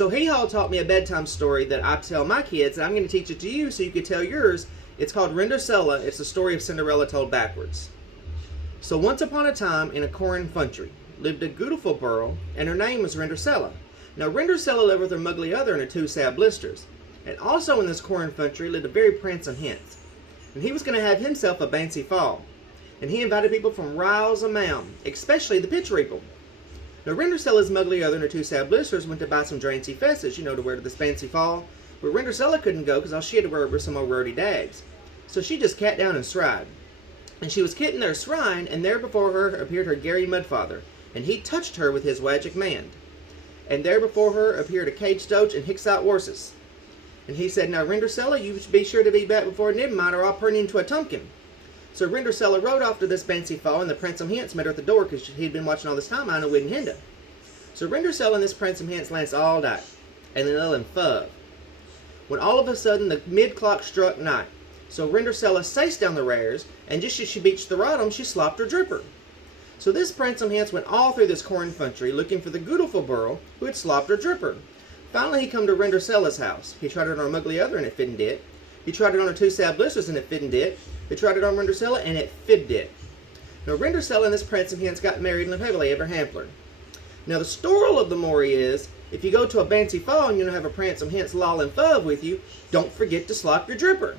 So Hee Haw taught me a bedtime story that I tell my kids, and I'm going to teach it to you so you can tell yours. It's called Rindercella. It's the story of Cinderella told backwards. So once upon a time in a corn country lived a beautiful girl, and her name was Rindercella. Now Rindercella lived with her muggly other and her two sad blisters. And also in this corn country lived a very prancing hens. And he was going to have himself a fancy fall. And he invited people from miles around, especially the pitch people. Now Rindercella's muggly other and her two sad blisters went to buy some drancy fesses, to wear to this fancy fall. But Rindercella couldn't go because all she had to wear were some old roady dags. So she just cat down and stride. And she was kitting their shrine, and there before her appeared her Gary Mudfather, and he touched her with his magic mand. And there before her appeared a cage stoach and hicks out horses. And he said, "Now Rindercella, you be sure to be back before midnight, or I'll turn you into a tumpkin." So Rindercella rode off to this fancy fall, and the Prince Hence met her at the door because he'd been watching all this time. I know wouldn't hinder. So Rindercella and this Prince Hence lanced all night, and then all in fub. When all of a sudden the mid-clock struck night. So Rindercella saced down the rares, and just as she beached the rottum, she slopped her dripper. So this Prince Hence went all through this corn country looking for the beautiful girl who had slopped her dripper. Finally he come to Rindercella's house. He tried it on her muggly other and it fitted it. He tried it on her two sad blisters and it fitted it. He tried it on Rindercella and it fitted it. Now Rindercella and this Prince Hence got married and lived happily ever hampler. Now the story of the story is, if you go to a fancy fall and you don't have a Prince Hence loll and fub with you, don't forget to slop your dripper.